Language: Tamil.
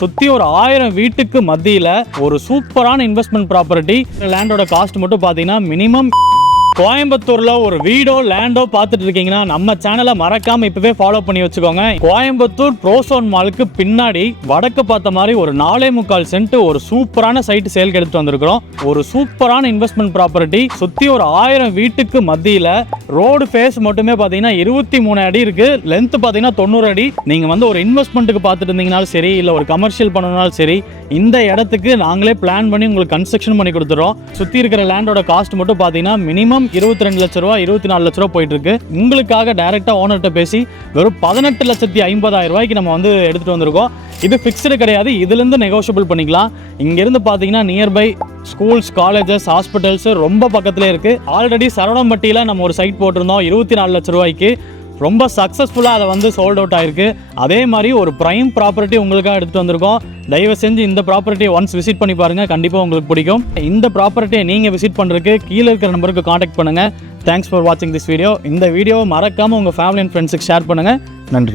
சுற்றி ஒரு 1000 வீட்டுக்கு மத்தியில் ஒரு சூப்பரான இன்வெஸ்ட்மெண்ட் ப்ராப்பர்ட்டி. லேண்டோட காஸ்ட் மட்டும் பார்த்தீங்கன்னா மினிமம் கோயம்புத்தூர்ல ஒரு வீடோ லேண்டோ பார்த்துட்டு இருக்கீங்கன்னா நம்ம சேனலை மறக்காம இப்பவே ஃபாலோ பண்ணி வச்சுக்கோங்க. கோயம்புத்தூர் ப்ரோசோன் மாலுக்கு பின்னாடி வடக்கு பார்த்த மாதிரி ஒரு 4.25 சென்ட் ஒரு சூப்பரான சைட் சேல்க்கு எடுத்து வந்திருக்கிறோம். ஒரு சூப்பரான இன்வெஸ்ட்மெண்ட் ப்ராப்பர்ட்டி சுற்றி ஒரு 1000 வீட்டுக்கு மத்தியில் ரோடு ஃபேஸ் மட்டுமே பார்த்தீங்கன்னா 23 அடி இருக்கு. லென்த் பார்த்தீங்கன்னா 90 அடி. நீங்கள் வந்து ஒரு இன்வெஸ்ட்மெண்ட்டுக்கு பார்த்துட்டு இருந்தீங்கனாலும் சரி, இல்லை ஒரு கமர்ஷியல் பண்ணணும்னாலும் சரி, இந்த இடத்துக்கு நாங்களே பிளான் பண்ணி உங்களுக்கு கன்ஸ்ட்ரக்ஷன் பண்ணி கொடுத்துறோம். சுற்றி இருக்கிற லேண்டோட காஸ்ட் மட்டும் பார்த்தீங்கன்னா மினிமம் 22 லட்ச ரூபா 24 லட்ச ரூபா போயிட்டு இருக்கு. உங்களுக்காக டைரக்டா ஓனர்கிட்ட பேசி வெறும் 18,50,000 ரூபாய்க்கு நம்ம வந்து எடுத்துட்டு வந்திருக்கோம். இது ஃபிக்ஸ்டு கிடையாது, இதுல இருந்து நெகோஷியபிள் பண்ணிக்கலாம். இங்க இருந்து பாத்தீங்கன்னா நியர்பை ஸ்கூல்ஸ், காலேஜஸ், ஹாஸ்பிட்டல்ஸ் ரொம்ப பக்கத்துல இருக்கு. ஆல்ரெடி சரவணம்பட்டியில நம்ம ஒரு சைட் போட்டிருந்தோம் 24 லட்ச ரூபாய்க்கு. ரொம்ப சக்ஸஸ்ஃபுல்லாக அதை வந்து சோல்ட் அவுட் ஆயிருக்கு. அதே மாதிரி ஒரு ப்ரைம் ப்ராப்பர்ட்டி உங்களுக்காக எடுத்துகிட்டு வந்திருக்கோம். தயவு செஞ்சு இந்த ப்ராப்பர்ட்டியை ஒன்ஸ் விசிட் பண்ணி பாருங்கள், கண்டிப்பாக உங்களுக்கு பிடிக்கும். இந்த ப்ராப்பர்ட்டியை நீங்கள் விசிட் பண்ணுறதுக்கு கீழே இருக்கிற நம்பருக்கு காண்டாக்ட் பண்ணுங்கள். தேங்க்ஸ் ஃபார் வாட்சிங் திஸ் வீடியோ. இந்த வீடியோவை மறக்காமல் உங்கள் ஃபேமிலி அண்ட் ஃப்ரெண்ட்ஸுக்கு ஷேர் பண்ணுங்கள். நன்றி.